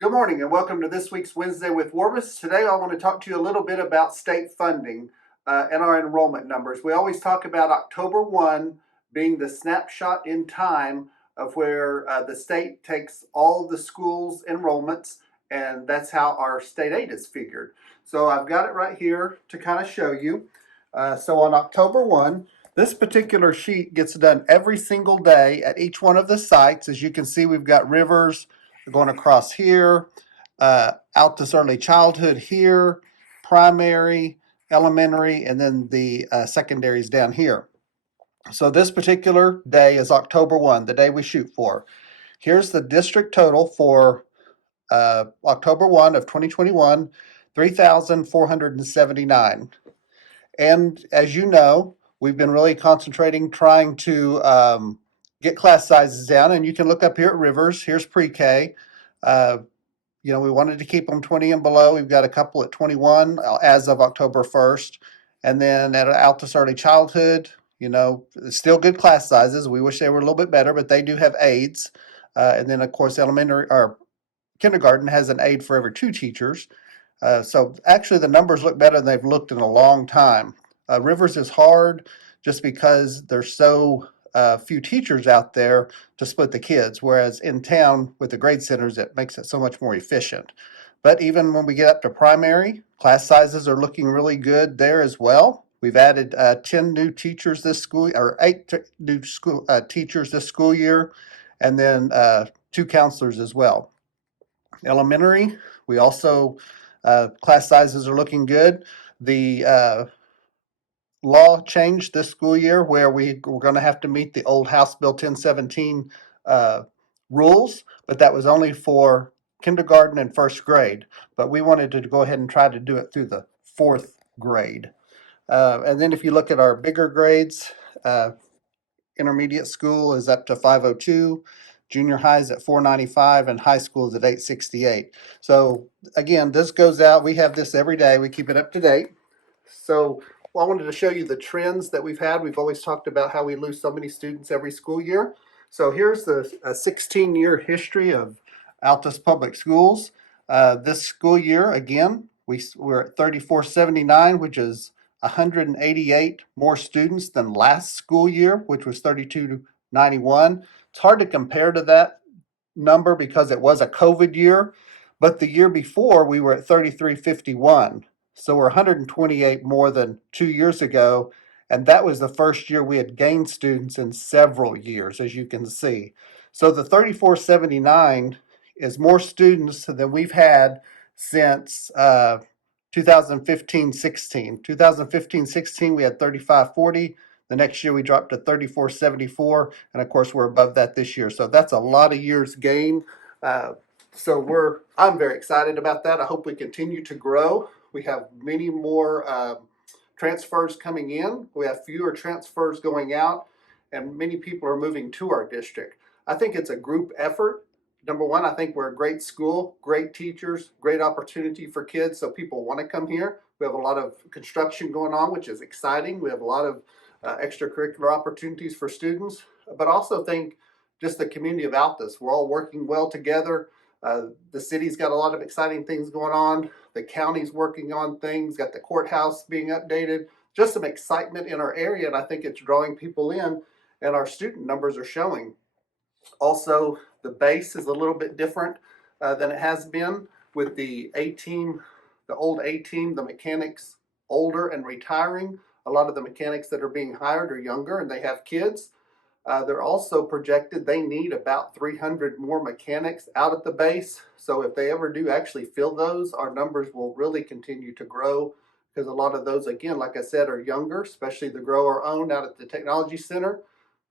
Good morning and welcome to this week's Wednesday with Warbus. Today I want to talk to you a little bit about state funding and our enrollment numbers. We always talk about October 1 being the snapshot in time of where the state takes all the schools' enrollments, and that's how our state aid is figured. So I've got it right here to kind of show you. So on October 1, this particular sheet gets done every single day at each one of the sites. As you can see, we've got Rivers going across here, Altus Early Childhood here, primary, elementary, and then the secondaries down here. So this particular day is October 1, the day we shoot for. Here's the district total for October 1 of 2021, 3,479. And as you know, we've been really concentrating trying to get class sizes down. And you can look up here at Rivers. Here's pre-K. We wanted to keep them 20 and below. We've got a couple at 21 as of October 1st. And then at Altus Early Childhood, it's still good class sizes. We wish they were a little bit better, but they do have aides. And then, of course, elementary or kindergarten has an aide for every 2 teachers. So actually the numbers look better than they've looked in a long time. Rivers is hard just because there's so few teachers out there to split the kids, whereas in town with the grade centers, it makes it so much more efficient. But even when we get up to primary, class sizes are looking really good there as well. We've added 10 new teachers this school, or 8 new school teachers this school year, and then 2 counselors as well. Elementary, we also class sizes are looking good. The law changed this school year where we're going to have to meet the old House Bill 1017 rules, but that was only for kindergarten and first grade. But we wanted to go ahead and try to do it through the 4th grade. And then if you look at our bigger grades, intermediate school is up to 502, junior high is at 495, and high school is at 868. So again, this goes out. We have this every day. We keep it up to date. So I wanted to show you the trends that we've had. We've always talked about how we lose so many students every school year. So here's the 16-year history of Altus Public Schools. This school year, again, we're at 3479, which is 188 more students than last school year, which was 3291. It's hard to compare to that number because it was a COVID year, but the year before we were at 3351. So we're 128 more than 2 years ago, and that was the first year we had gained students in several years, as you can see. So the 3479 is more students than we've had since 2015-16. 2015-16, we had 3540. The next year we dropped to 3474, and of course we're above that this year. So that's a lot of years gain. I'm very excited about that. I hope we continue to grow. We have many more transfers coming in. We have fewer transfers going out, and many people are moving to our district. I think it's a group effort. Number one, I think we're a great school, great teachers, great opportunity for kids, so people want to come here. We have a lot of construction going on, which is exciting. We have a lot of extracurricular opportunities for students, but also think just the community of Altus. We're all working well together. The city's got a lot of exciting things going on. The county's working on things, got the courthouse being updated. Just some excitement in our area, and I think it's drawing people in, and our student numbers are showing. Also, the base is a little bit different than it has been with the A-team, the old A-team, the mechanics older and retiring. A lot of the mechanics that are being hired are younger and they have kids. They're also projected they need about 300 more mechanics out at the base. So if they ever do actually fill those, our numbers will really continue to grow because a lot of those, again, like I said, are younger, especially the grower owned out at the technology center.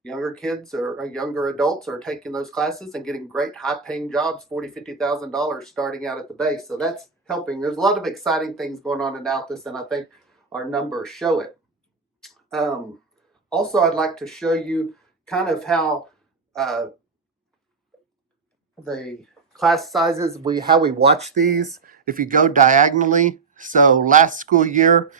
Younger kids or younger adults are taking those classes and getting great high-paying jobs, $40,000, $50,000 starting out at the base. So that's helping. There's a lot of exciting things going on in Altus, and I think our numbers show it. Also, I'd like to show you kind of how the class sizes, how we watch these. If you go diagonally, so last school year,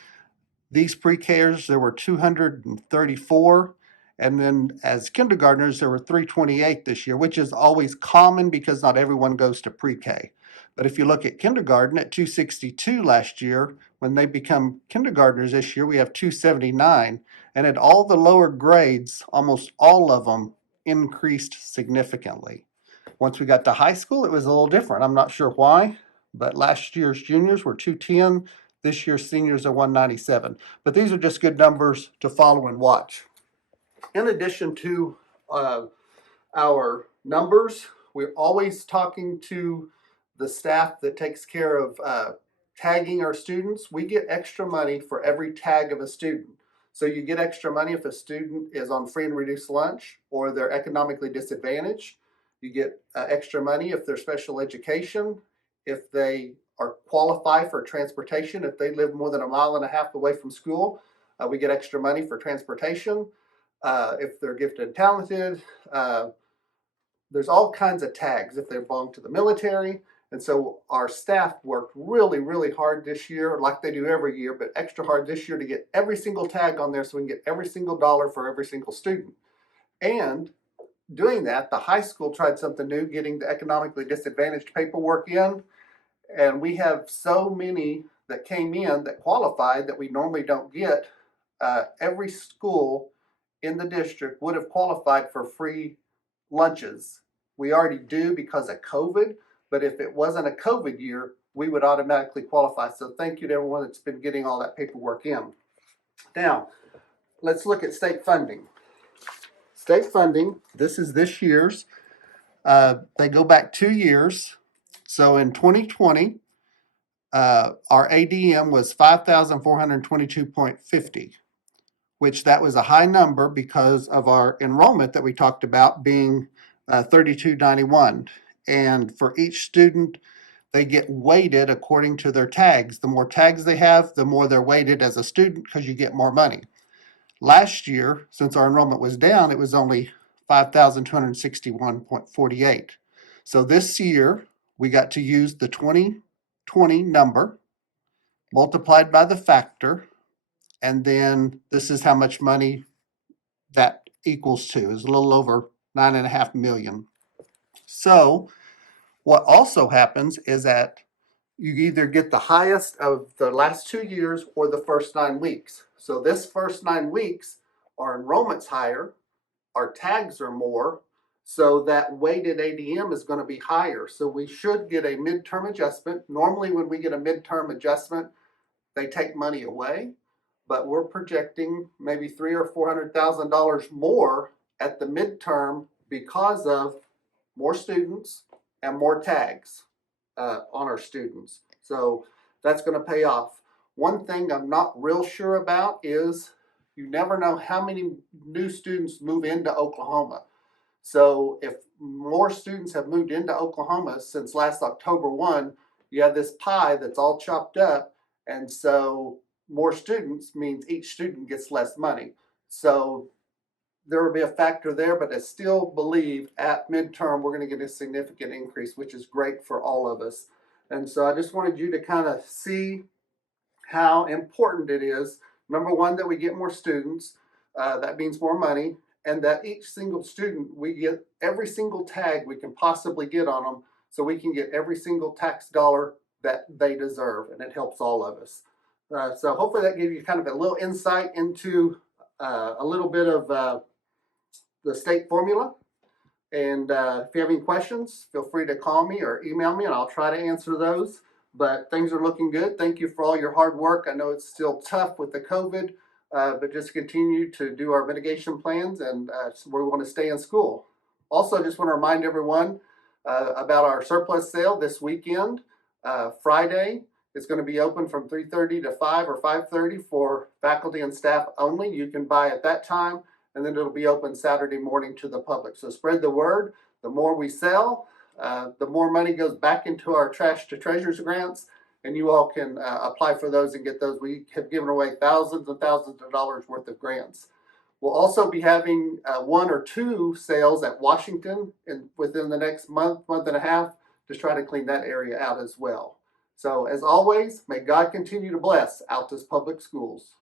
these pre-Kers, there were 234. And then as kindergartners, there were 328 this year, which is always common because not everyone goes to pre-K. But if you look at kindergarten at 262 last year, when they become kindergartners this year, we have 279. And at all the lower grades, almost all of them increased significantly. Once we got to high school, it was a little different. I'm not sure why, but last year's juniors were 210. This year's seniors are 197. But these are just good numbers to follow and watch. In addition to our numbers, we're always talking to the staff that takes care of tagging our students. We get extra money for every tag of a student. So you get extra money if a student is on free and reduced lunch or they're economically disadvantaged. You get extra money if they're special education, if they are qualified for transportation, if they live more than 1.5 miles away from school, we get extra money for transportation. If they're gifted and talented, there's all kinds of tags if they belong to the military. And so our staff worked really, really hard this year, like they do every year, but extra hard this year to get every single tag on there so we can get every single dollar for every single student. And doing that, the high school tried something new, getting the economically disadvantaged paperwork in. And we have so many that came in that qualified that we normally don't get. Every school in the district would have qualified for free lunches. We already do because of COVID, but if it wasn't a COVID year, we would automatically qualify. So thank you to everyone that's been getting all that paperwork in. Now, let's look at state funding. State funding, this is this year's. They go back 2 years. So in 2020, our ADM was 5,422.50, which that was a high number because of our enrollment that we talked about being 3291. And for each student, they get weighted according to their tags. The more tags they have, the more they're weighted as a student because you get more money. Last year, since our enrollment was down, it was only 5,261.48. So this year, we got to use the 2020 number multiplied by the factor, and then this is how much money that equals to. Is a little over 9.5 million. So what also happens is that you either get the highest of the last 2 years or the first 9 weeks. So this first 9 weeks, our enrollment's higher, our tags are more, so that weighted ADM is going to be higher. So we should get a midterm adjustment. Normally when we get a midterm adjustment, they take money away, but we're projecting maybe $300,000 or $400,000 more at the midterm because of more students and more tags on our students. So that's going to pay off. One thing I'm not real sure about is you never know how many new students move into Oklahoma. So if more students have moved into Oklahoma since last October 1, you have this pie that's all chopped up. And so more students means each student gets less money. So there will be a factor there, but I still believe at midterm we're going to get a significant increase, which is great for all of us. And so I just wanted you to kind of see how important it is. Number one, that we get more students. That means more money. And that each single student, we get every single tag we can possibly get on them so we can get every single tax dollar that they deserve. And it helps all of us. So hopefully that gave you kind of a little insight into a little bit of the state formula. And if you have any questions, feel free to call me or email me and I'll try to answer those. But things are looking good. Thank you for all your hard work. I know it's still tough with the COVID, but just continue to do our mitigation plans and we want to stay in school. Also, just want to remind everyone about our surplus sale this weekend. Friday, it's going to be open from 3:30 to 5 or 5:30 for faculty and staff only. You can buy at that time. And then it'll be open Saturday morning to the public. So spread the word. The more we sell, the more money goes back into our Trash to Treasures grants, and you all can apply for those and get those. We have given away thousands and thousands of dollars worth of grants. We'll also be having 1 or 2 sales at Washington within the next month and a half to try to clean that area out as well. So as always, may God continue to bless Altus Public Schools.